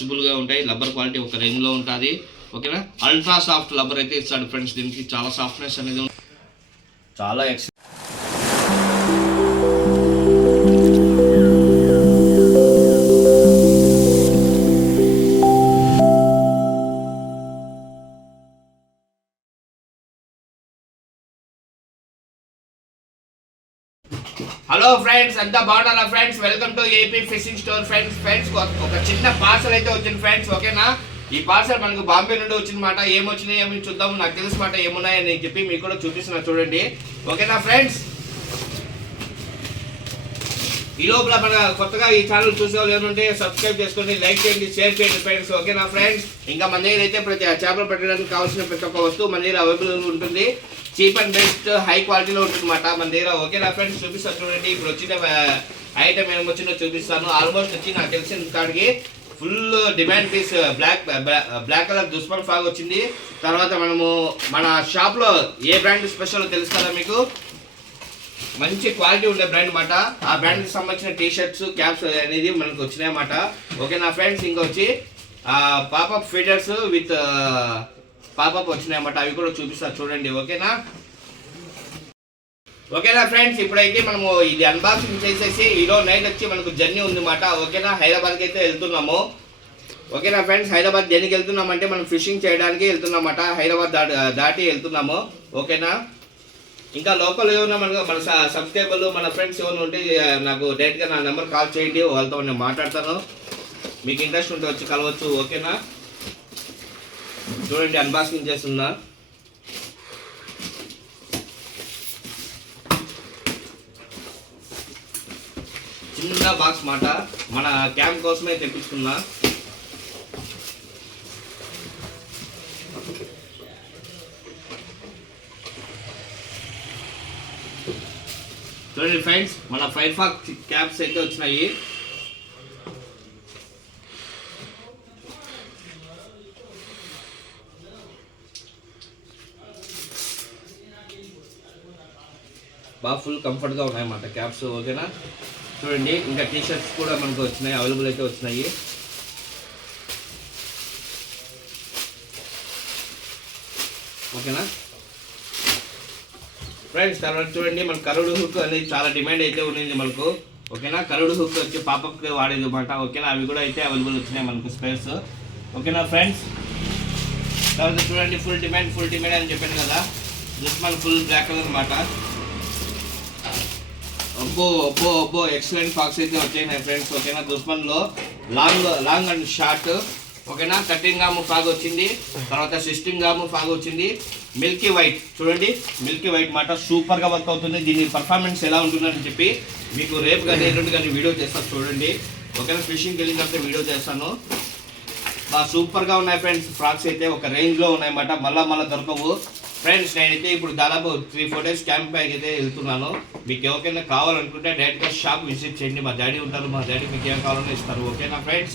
స్ట్రెచబుల్గా ఉంటాయి. Rubber quality ఒక రేంజ్లో ఉంటుంది. ఓకేనా, అల్ట్రా సాఫ్ట్ రబ్బర్ అయితే ఇస్తాడు ఫ్రెండ్స్. దీనికి చాలా సాఫ్ట్నెస్ అనేది చాలా హలో ఫ్రెండ్స్, అంతా బాగున్నారా friends? Welcome to AP fishing store friends. ఒక చిన్న పార్సల్ అయితే వచ్చింది ఫ్రెండ్స్. ఓకేనా, ఈ పార్సల్ మనకు బాంబే నుండి వచ్చిందన్నమాట. ఏమొచ్చినాయి ఏమి చూద్దాం, నాకు తెలుసు మాట ఏమున్నాయని చెప్పి మీకు కూడా చూపిస్తున్నా చూడండి. ఓకేనా ఫ్రెండ్స్, ఈ లోపల మన కొత్తగా ఈ ఛానల్ చూసేవాళ్ళు ఏమంటే సబ్స్క్రైబ్ చేసుకోండి, లైక్ చేయండి, షేర్ చేయండి ఫ్రెండ్స్. ఓకేనా ఫ్రెండ్స్, ఇంకా మన దగ్గర అయితే ప్రతి చేపలు పెట్టడానికి కావాల్సిన ప్రతి ఒక్క వస్తువు మన దగ్గర అవైలబుల్ ఉంటుంది. చీప్ అండ్ బెస్ట్ హై క్వాలిటీలో ఉంటుంది అన్నమాట మన దగ్గర. ఓకేనా ఫ్రెండ్స్, చూపిస్తాను చూడండి. ఇప్పుడు వచ్చిన ఐటమ్ ఏమొచ్చిందో చూపిస్తాను. ఆల్మోస్ట్ వచ్చి నాకు తెలిసిన కాడికి full demand piece black colour దుస్మాన్ ఫ్రాగ్ వచ్చింది. తర్వాత మనము మన షాప్లో ఏ బ్రాండ్ స్పెషల్ తెలుసు కదా మీకు, మంచి క్వాలిటీ ఉండే బ్రాండ్ అన్నమాట. ఆ బ్రాండ్కి సంబంధించిన టీ షర్ట్స్, క్యాప్స్ అనేది మనకు వచ్చినాయి అన్నమాట. ఓకేనా ఫ్రెండ్స్, ఇంకా వచ్చి పాపప్ ఫీడర్స్ విత్ పాపప్ వచ్చినాయి అన్నమాట. అవి కూడా చూపిస్తారు చూడండి. ఓకేనా ఫ్రెండ్స్, ఇప్పుడైతే మనము ఇది అన్బాక్సింగ్ చేసేసి ఈరోజు నైట్ వచ్చి మనకు జర్నీ ఉంది అన్నమాట. ఓకేనా, హైదరాబాద్కి అయితే వెళ్తున్నాము. ఓకేనా ఫ్రెండ్స్, హైదరాబాద్ దేనికి వెళ్తున్నామంటే మనం ఫిషింగ్ చేయడానికి వెళ్తున్నామన్నమాట. హైదరాబాద్ దాటి వెళ్తున్నాము. ఓకేనా, ఇంకా లోకల్ ఏమన్నా మన సబ్స్క్రైబర్లు మన ఫ్రెండ్స్ ఏమైనా ఉంటే నాకు డైరెక్ట్గా నా నెంబర్ కాల్ చేయండి, వాళ్ళతో నేను మాట్లాడతాను. మీకు ఇంట్రెస్ట్ ఉంటే వచ్చి కలవచ్చు. ఓకేనా, చూడండి అన్బాక్సింగ్ చేస్తున్నా. చిన్న బాక్స్ మాట, మన క్యాంప్ కోసమే తెప్పించుకున్నా. చూడండి ఫ్రెండ్స్, మన ఫైర్ఫాక్స్ క్యాప్స్ అయితే వచ్చినాయి. బాగా ఫుల్ కంఫర్ట్గా ఉన్నాయన్నమాట క్యాప్స్. ఓకేనా, చూడండి ఇంకా టీ షర్ట్స్ కూడా మనకు వచ్చినాయి, అవైలబుల్ అయితే వచ్చినాయి. ఓకేనా ఫ్రెండ్స్, తర్వాత చూడండి మన కరుడు హుక్ అనేది చాలా డిమాండ్ అయితే ఉండింది మనకు. ఓకేనా, కరుడు హుక్ వచ్చి పాపప్కి వాడేది అన్నమాట. ఓకేనా, అవి కూడా అయితే అవైలబుల్ వచ్చినాయి మనకు స్పేర్స్. ఓకేనా ఫ్రెండ్స్, తర్వాత చూడండి ఫుల్ డిమాండ్ అని చెప్పాను కదా, దుస్మాన్ ఫుల్ బ్లాక్ కలర్ అన్నమాట. అబ్బో ఎక్సలెంట్ ఫాక్స్ అయితే వచ్చాయి ఫ్రెండ్స్. ఓకేనా, దుస్మాన్లో లాంగ్ అండ్ షార్ట్. ఓకేనా, 13 గ్రాము ఫాగ్ వచ్చింది, తర్వాత 16 గ్రాము ఫాగ్ వచ్చింది. మిల్కీ వైట్ చూడండి, మిల్కీ వైట్ మాట సూపర్గా వర్క్ అవుతుంది. దీని పర్ఫార్మెన్స్ ఎలా ఉంటుందని చెప్పి మీకు రేపు కానీ ఎల్లుండి కానీ వీడియో చేస్తాను చూడండి. ఓకేనా, ఫిషింగ్కి వెళ్ళిన తర్వాత వీడియో చేస్తాను. బాగా సూపర్గా ఉన్నాయి ఫ్రెండ్స్. ఫ్రాక్స్ అయితే ఒక రేంజ్లో ఉన్నాయన్నమాట, మళ్ళీ దొరకవు ఫ్రెండ్స్. నేనైతే ఇప్పుడు దాదాపు 3-4 డేస్ క్యాంప్ పైకి అయితే వెళ్తున్నాను. మీకు ఎవరికైనా కావాలనుకుంటే డైరెక్ట్గా షాప్ విజిట్ చేయండి. మా డాడీ ఉంటారు, మా డాడీ మీకు ఏం కావాలో ఇస్తారు. ఓకేనా ఫ్రెండ్స్,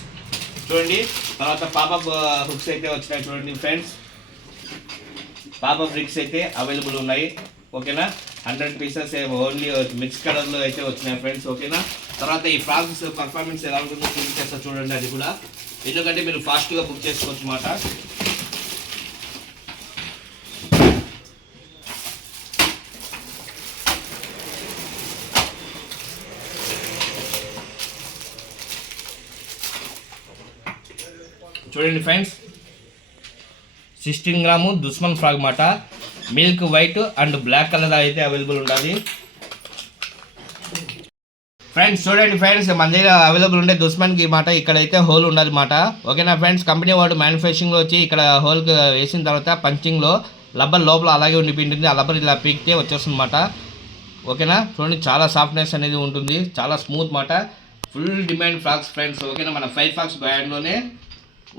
చూడండి. తర్వాత పాపప్ హుక్స్ అయితే వచ్చినాయి చూడండి ఫ్రెండ్స్. పాపప్ రిక్స్ అయితే అవైలబుల్ ఉన్నాయి. ఓకేనా, 100 పీసెస్ ఓన్లీ మిక్స్ కలర్లో అయితే వచ్చినాయి ఫ్రెండ్స్. ఓకేనా, తర్వాత ఈ ఫ్రాక్స్ పర్ఫార్మెన్స్ ఎలా ఉంటుందో చూపించేస్తా చూడండి. అది కూడా ఎందుకంటే మీరు ఫాస్ట్గా బుక్ చేసుకోవచ్చు అన్నమాట. చూడండి ఫ్రెండ్స్, 16 గ్రాము దుస్మాన్ ఫ్రాగ్ మాట, milk white and black colour అయితే అవైలబుల్ ఉంటుంది ఫ్రెండ్స్. చూడండి ఫ్రెండ్స్, మన దగ్గర అవైలబుల్ ఉండే దుస్మాన్కి మాట ఇక్కడైతే హోల్ ఉండాలి మాట. ఓకేనా ఫ్రెండ్స్, కంపెనీ వాడు మ్యానుఫ్యాక్చరింగ్లో వచ్చి ఇక్కడ హోల్కి వేసిన తర్వాత పంచింగ్లో రబ్బర్ లోపల అలాగే ఉండిపోయింటుంది. ఆ రబ్బర్ ఇలా పీకితే వచ్చేస్తుంది మాట. ఓకేనా, చూడండి చాలా సాఫ్ట్నెస్ అనేది ఉంటుంది, చాలా స్మూత్ మాట. Full demand frocks friends. ఓకేనా, మన ఫైర్ఫాక్స్ బ్రాండ్లోనే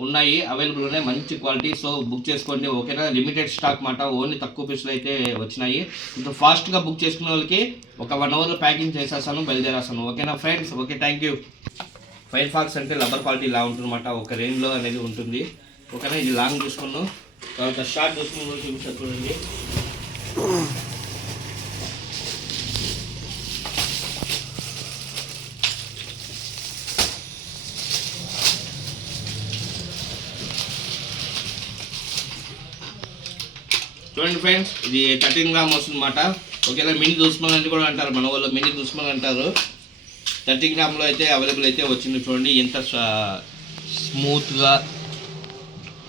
ఉన్నాయి, అవైలబుల్ ఉన్నాయి, మంచి క్వాలిటీ. సో బుక్ చేసుకోండి. ఓకేనా, లిమిటెడ్ స్టాక్ మాట, ఓన్లీ తక్కువ పీసులు అయితే వచ్చినాయి. ఇంకా ఫాస్ట్గా బుక్ చేసుకునే వాళ్ళకి ఒక 1 అవర్లో ప్యాకింగ్ చేసేస్తాను, బయలుదేరేస్తాను. ఓకేనా friends, okay thank you. Firefox అంటే రబ్బర్ క్వాలిటీ ఇలా ఉంటుందన్నమాట, ఒక రేంజ్లో అనేది ఉంటుంది. ఓకేనా, ఇది లాంగ్ చూసుకున్నాను, తర్వాత షార్ట్ చూసుకుని చూపిస్తాను చూడండి. చూడండి ఫ్రెండ్స్, ఇది 13 గ్రామ్ వస్తుంది అన్నమాట. ఓకేనా, మినీ దుస్మన్ అని కూడా అంటారు మన వాళ్ళు, మినీ దుస్మన్ అంటారు. 13 గ్రామ్లో అయితే అవైలబుల్ అయితే వచ్చింది. చూడండి ఎంత స్మూత్గా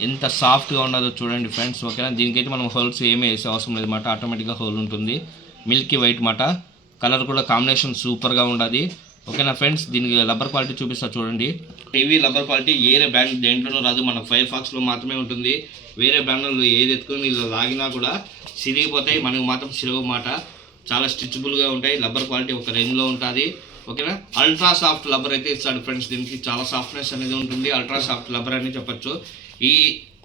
ఎంత సాఫ్ట్గా ఉన్నదో చూడండి ఫ్రెండ్స్. ఓకేనా, దీనికైతే మనం హోల్స్ ఏమీ వేసే అవసరం లేదు అన్నమాట, ఆటోమేటిక్గా హోల్ ఉంటుంది. మిల్కీ వైట్ మాట, కలర్ కూడా కాంబినేషన్ సూపర్గా ఉండదు. ఓకేనా ఫ్రెండ్స్, దీనికి రబ్బర్ క్వాలిటీ చూపిస్తా చూడండి. ఇవి రబ్బర్ క్వాలిటీ వేరే బ్రాండ్ దేంట్లోనూ రాదు, మన ఫైర్ ఫాక్స్లో మాత్రమే ఉంటుంది. వేరే బ్రాండ్లో ఏది ఎత్తుకొని ఇలా లాగినా కూడా సిరిగిపోతాయి, మనకు మాత్రం సిరగమాట. చాలా స్ట్రిచబుల్గా ఉంటాయి, రబ్బర్ క్వాలిటీ ఒక రేంజ్లో ఉంటుంది. ఓకేనా, అల్ట్రా సాఫ్ట్ రబ్బర్ అయితే ఇస్తాడు ఫ్రెండ్స్. దీనికి చాలా సాఫ్ట్నెస్ అనేది ఉంటుంది, అల్ట్రా సాఫ్ట్ రబ్బర్ అని చెప్పచ్చు. ఈ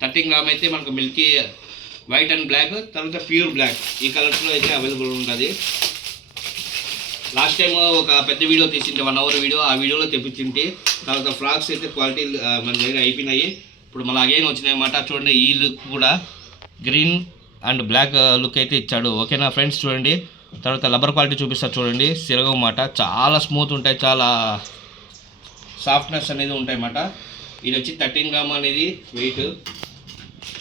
13 గ్రామ్ అయితే మనకు మిల్కీ వైట్ అండ్ బ్లాక్, తర్వాత ప్యూర్ బ్లాక్ ఈ కలర్స్లో అయితే అవైలబుల్ ఉంటుంది. లాస్ట్ టైం ఒక పెద్ద వీడియో తీసింటే 1 అవర్ వీడియో, ఆ వీడియోలో తెప్పించింటి. తర్వాత ఫ్రాక్స్ అయితే క్వాలిటీ మన దగ్గర అయిపోయినాయి, ఇప్పుడు మళ్ళీ అగైన్ వచ్చినాయి అన్నమాట. చూడండి, ఈ లుక్ కూడా గ్రీన్ అండ్ బ్లాక్ లుక్ అయితే ఇచ్చాడు. ఓకేనా ఫ్రెండ్స్, చూడండి. తర్వాత రబ్బర్ క్వాలిటీ చూపిస్తారు చూడండి, సిరగవు మాట, చాలా స్మూత్ ఉంటాయి, చాలా సాఫ్ట్నెస్ అనేది ఉంటాయి అన్నమాట. ఇది వచ్చి 13 గ్రామ్ అనేది వెయిట్.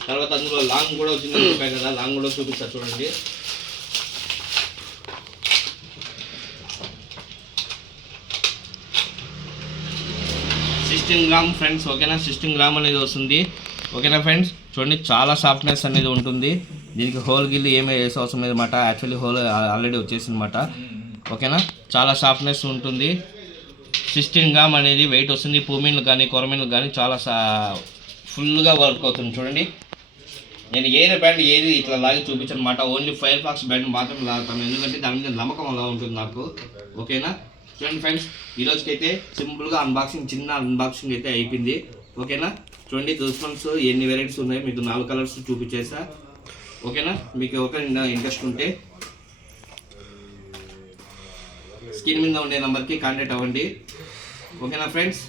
తర్వాత అందులో లాంగ్ కూడా వచ్చిందని చెప్పాయి కదా, లాంగ్ కూడా చూపిస్తారు చూడండి. Gram friends. ఓకేనా, 16 గ్రామ్ అనేది వస్తుంది. ఓకేనా ఫ్రెండ్స్, చూడండి చాలా సాఫ్ట్నెస్ అనేది ఉంటుంది. దీనికి హోల్ గిల్లు ఏమీ వేసే అవసరం లేదు అన్నమాట, యాక్చువల్లీ హోల్ ఆల్రెడీ వచ్చేసింది అన్నమాట. ఓకేనా, చాలా సాఫ్ట్నెస్ ఉంటుంది. 16 గ్రామ్ అనేది వెయిట్ వస్తుంది. పూమీన్లు కానీ కొరమీన్లు కానీ చాలా ఫుల్గా వర్క్ అవుతుంది. చూడండి, నేను ఏది బ్యాండ్ ఏది ఇట్లా లాగి చూపించాను అన్నమాట, ఓన్లీ ఫైర్ ఫాక్స్ బ్యాండ్ మాత్రం లాగుతాను, ఎందుకంటే దాని మీద నమ్మకం అలా ఉంటుంది నాకు. ఓకేనా, చూడండి ఫ్రెండ్స్, ఈరోజుకైతే సింపుల్గా అన్బాక్సింగ్, చిన్న అన్బాక్సింగ్ అయితే అయిపోయింది. ఓకేనా, చూడండి దుస్మన్స్ ఎన్ని వెరైటీస్ ఉన్నాయి, మీకు 4 కలర్స్ చూపించేసా. ఓకేనా, మీకు ఎవరికైనా ఇంట్రెస్ట్ ఉంటే స్క్రీన్ మీద ఉండే నెంబర్కి కాంటాక్ట్ అవ్వండి. ఓకేనా ఫ్రెండ్స్.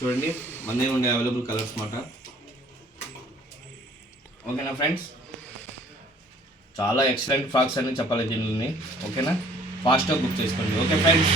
చూడండి, మన దగ్గర ఉండే అవైలబుల్ కలర్స్ మాట. ఓకేనా ఫ్రెండ్స్, చాలా ఎక్సలెంట్ ఫ్రాక్స్ అని చెప్పాలి దీనిని. ఓకేనా, ఫాస్ట్గా బుక్ చేసుకోండి. Okay friends.